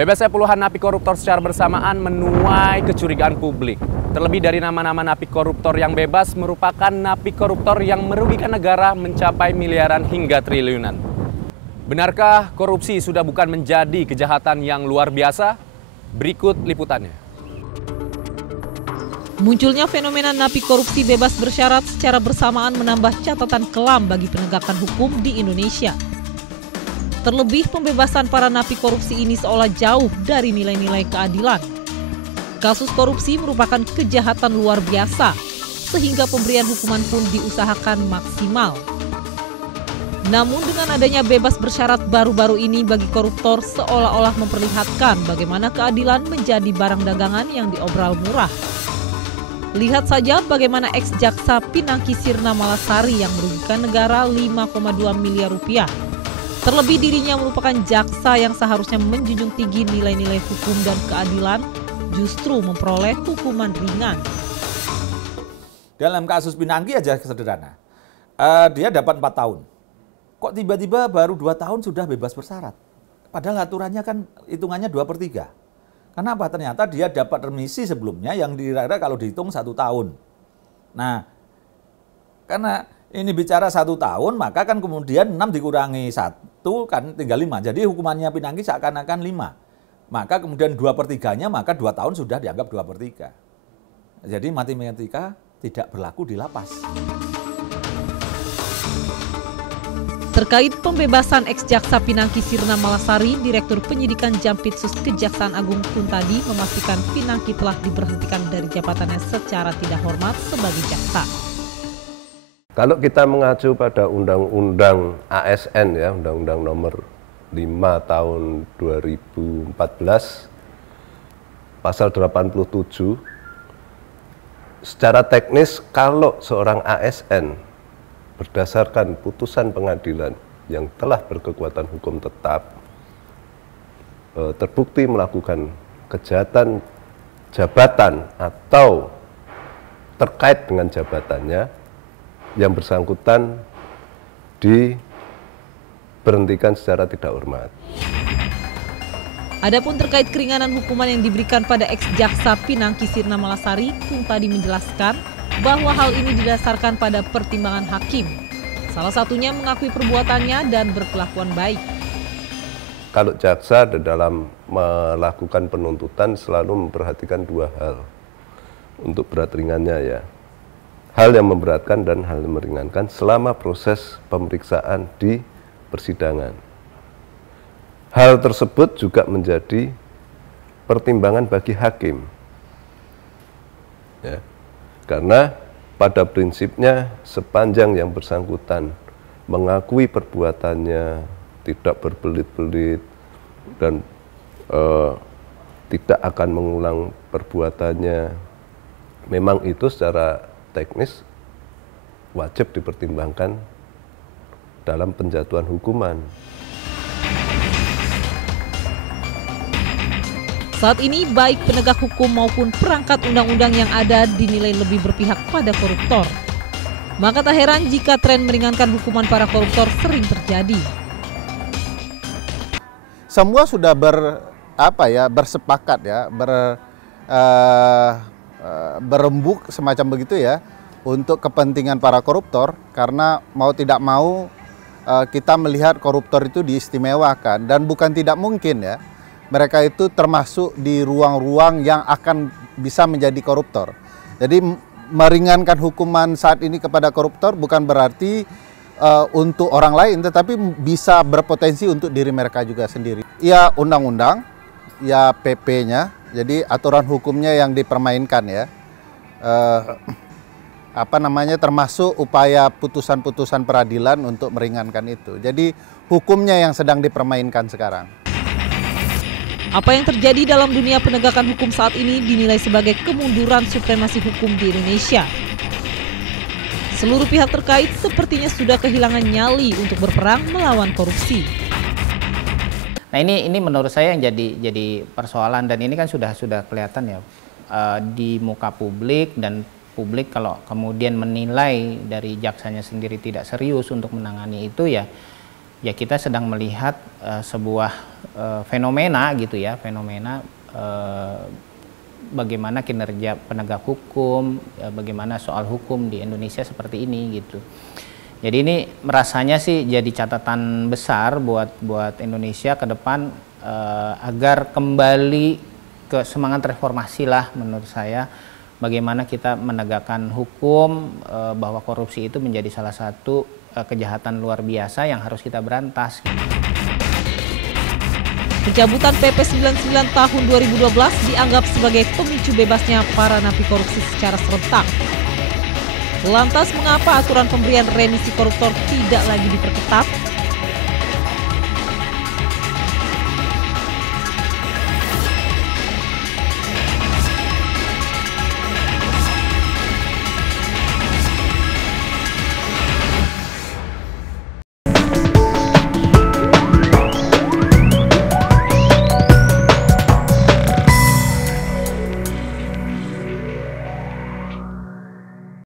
Bebasnya puluhan napi koruptor secara bersamaan menuai kecurigaan publik. Terlebih dari nama-nama napi koruptor yang bebas merupakan napi koruptor yang merugikan negara mencapai miliaran hingga triliunan. Benarkah korupsi sudah bukan menjadi kejahatan yang luar biasa? Berikut liputannya. Munculnya fenomena napi korupsi bebas bersyarat secara bersamaan menambah catatan kelam bagi penegakan hukum di Indonesia. Terlebih pembebasan para napi korupsi ini seolah jauh dari nilai-nilai keadilan. Kasus korupsi merupakan kejahatan luar biasa, sehingga pemberian hukuman pun diusahakan maksimal. Namun dengan adanya bebas bersyarat baru-baru ini bagi koruptor seolah-olah memperlihatkan bagaimana keadilan menjadi barang dagangan yang diobral murah. Lihat saja bagaimana ex-jaksa Pinangki Sirna Malasari yang merugikan negara 5,2 miliar rupiah. Terlebih dirinya merupakan jaksa yang seharusnya menjunjung tinggi nilai-nilai hukum dan keadilan, justru memperoleh hukuman ringan. Dalam kasus Pinangki aja sederhana, dia dapat 4 tahun. Kok tiba-tiba baru 2 tahun sudah bebas bersyarat? Padahal aturannya kan hitungannya 2/3. Kenapa? Ternyata dia dapat remisi sebelumnya yang dikira kalau dihitung 1 tahun. Nah, karena ini bicara 1 tahun, maka kan kemudian 6 dikurangi 1 kan tinggal 5. Jadi hukumannya Pinangki seakan-akan 5. Maka kemudian 2/3-nya maka 2 tahun sudah dianggap 2/3. Jadi matematika tidak berlaku di lapas. Terkait pembebasan ex-jaksa Pinangki Sirna Malasari, Direktur Penyidikan Jampitsus Kejaksaan Agung pun tadi memastikan Pinangki telah diberhentikan dari jabatannya secara tidak hormat sebagai jaksa. Kalau kita mengacu pada Undang-Undang ASN ya, Undang-Undang Nomor 5 Tahun 2014, Pasal 87, secara teknis kalau seorang ASN berdasarkan putusan pengadilan yang telah berkekuatan hukum tetap, terbukti melakukan kejahatan jabatan atau terkait dengan jabatannya, yang bersangkutan diberhentikan secara tidak hormat. Adapun terkait keringanan hukuman yang diberikan pada ex-jaksa Pinangki Sirna Malasari, pun tadi menjelaskan bahwa hal ini didasarkan pada pertimbangan hakim. Salah satunya mengakui perbuatannya dan berkelakuan baik. Kalau jaksa dalam melakukan penuntutan selalu memperhatikan 2 hal untuk berat ringannya ya. Hal yang memberatkan dan hal yang meringankan selama proses pemeriksaan di persidangan. Hal tersebut juga menjadi pertimbangan bagi hakim. Ya. Karena pada prinsipnya sepanjang yang bersangkutan mengakui perbuatannya, tidak berbelit-belit dan tidak akan mengulang perbuatannya, memang itu secara teknis wajib dipertimbangkan dalam penjatuhan hukuman. Saat ini baik penegak hukum maupun perangkat undang-undang yang ada dinilai lebih berpihak pada koruptor. Maka tak heran jika tren meringankan hukuman para koruptor sering terjadi. Semua sudah bersepakat ya, berembuk semacam begitu ya untuk kepentingan para koruptor, karena mau tidak mau kita melihat koruptor itu diistimewakan dan bukan tidak mungkin ya mereka itu termasuk di ruang-ruang yang akan bisa menjadi koruptor. Jadi meringankan hukuman saat ini kepada koruptor bukan berarti untuk orang lain, tetapi bisa berpotensi untuk diri mereka juga sendiri. Ya undang-undang, ya PP-nya, jadi aturan hukumnya yang dipermainkan ya. Termasuk upaya putusan-putusan peradilan untuk meringankan itu. Jadi hukumnya yang sedang dipermainkan sekarang. Apa yang terjadi dalam dunia penegakan hukum saat ini dinilai sebagai kemunduran supremasi hukum di Indonesia. Seluruh pihak terkait sepertinya sudah kehilangan nyali untuk berperang melawan korupsi. Nah ini menurut saya yang jadi persoalan, dan ini kan sudah kelihatan ya di muka publik, dan publik kalau kemudian menilai dari jaksanya sendiri tidak serius untuk menangani itu ya ya kita sedang melihat sebuah fenomena gitu ya, fenomena bagaimana kinerja penegak hukum, bagaimana soal hukum di Indonesia seperti ini gitu. Jadi ini merasanya sih jadi catatan besar buat Indonesia ke depan, agar kembali ke semangat reformasi lah menurut saya. Bagaimana kita menegakkan hukum, bahwa korupsi itu menjadi salah satu kejahatan luar biasa yang harus kita berantas. Pencabutan PP 99 tahun 2012 dianggap sebagai pemicu bebasnya para napi korupsi secara serentak. Lantas mengapa aturan pemberian remisi koruptor tidak lagi diperketat?